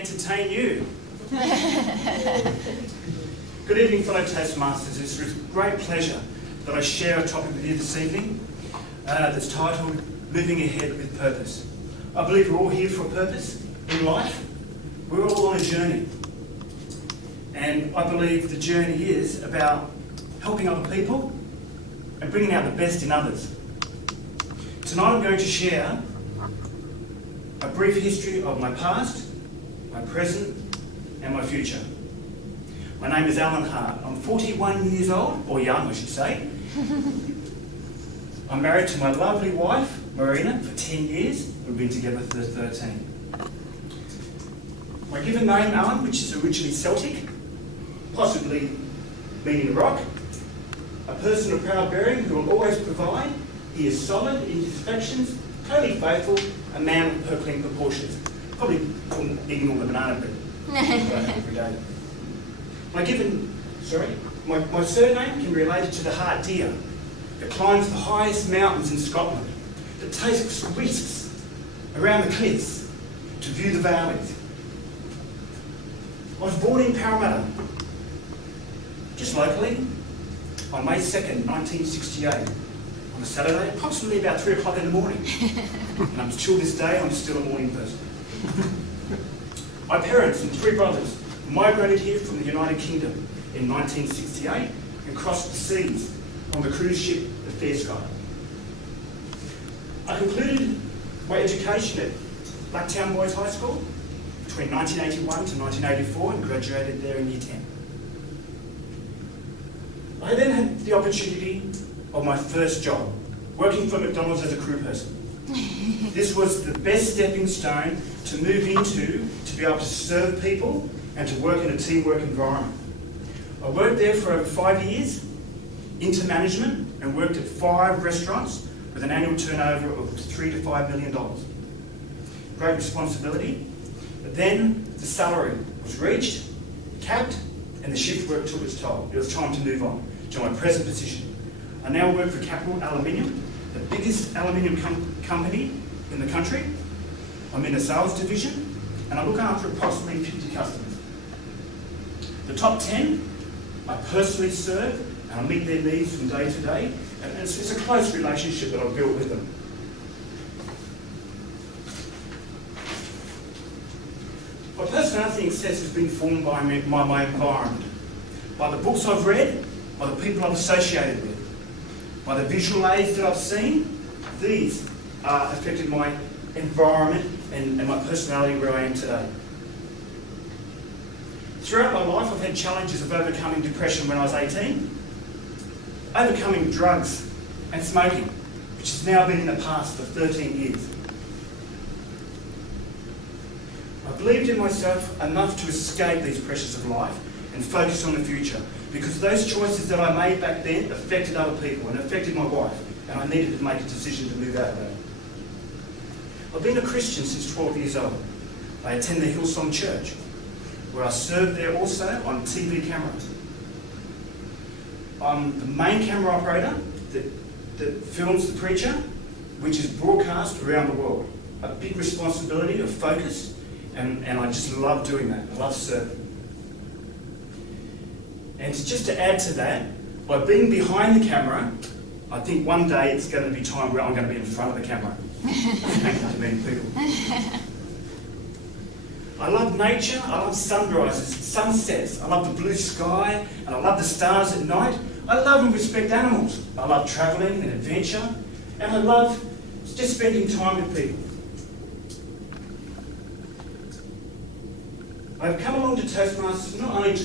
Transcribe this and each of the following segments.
entertain you. Good evening, fellow Toastmasters. It's with great pleasure that I share a topic with you this evening that's titled Moving Ahead with Purpose. I believe we're all here for a purpose in life. We're all on a journey. And I believe the journey is about helping other people and bringing out the best in others. Tonight I'm going to share a brief history of my past, my present, and my future. My name is Alan Hart. I'm 41 years old, or young I should say. I'm married to my lovely wife, Marina, for 10 years. We've been together for 13. My given name, Alan, which is originally Celtic, possibly meaning rock, a person of proud bearing who will always provide. He is solid in his affections, totally faithful, a man of perkling proportions. Probably eating all the banana bread every day. My surname can be related to the Hart deer that climbs the highest mountains in Scotland, that takes risks around the cliffs to view the valleys. I was born in Parramatta, just locally, on May 2nd, 1968, on a Saturday, approximately about 3 o'clock in the morning. And until this day, I'm still a morning person. My parents and 3 brothers migrated here from the United Kingdom in 1968 and crossed the seas on the cruise ship the Fairsky. I concluded my education at Lectern Boys High School between 1981 to 1984 and graduated there in Year 10. I then had the opportunity of my first job, working for McDonald's as a crew person. This was the best stepping stone to move into, to be able to serve people and to work in a teamwork environment. I worked there for over 5 years, into management, and worked at 5 restaurants with an annual turnover of $3 to $5 million. Great responsibility, but then the salary was reached, capped, and the shift work took its toll. It was time to move on to my present position. I now work for Capital Aluminium, the biggest aluminium company in the country. I'm in the sales division, and I look after approximately 50 customers. The top 10, I personally serve, and I meet their needs from day to day, and it's a close relationship that I've built with them. My personality and success has been formed by my environment, by the books I've read, by the people I've associated with, by the visual aids that I've seen. These affected my environment and my personality where I am today. Throughout my life, I've had challenges of overcoming depression when I was 18, overcoming drugs and smoking, which has now been in the past for 13 years. I believed in myself enough to escape these pressures of life and focus on the future, because those choices that I made back then affected other people and affected my wife, and I needed to make a decision to move out of that. I've been a Christian since 12 years old. I attend the Hillsong Church, where I serve there also on TV cameras. I'm the main camera operator that films the preacher, which is broadcast around the world. A big responsibility of focus, and I just love doing that. I love serving. And just to add to that, by being behind the camera, I think one day it's going to be time where I'm going to be in front of the camera. To many people. I love nature, I love sunrises, sunsets, I love the blue sky, and I love the stars at night. I love and respect animals. I love travelling and adventure, and I love just spending time with people. I've come along to Toastmasters not only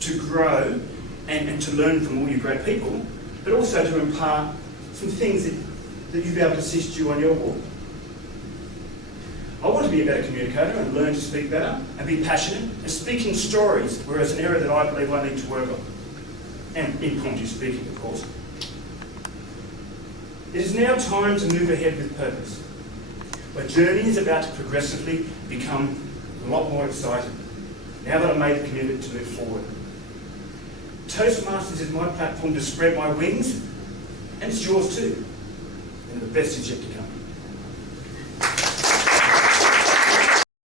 to grow and to learn from all you great people, but also to impart some things that you'll be able to assist you on your walk. I want to be a better communicator and learn to speak better and be passionate and speaking stories, whereas an area that I believe I need to work on. And impromptu speaking, of course. It is now time to move ahead with purpose. My journey is about to progressively become a lot more exciting, now that I've made the commitment to move forward. Toastmasters is my platform to spread my wings, and it's yours too. And the best is yet to come.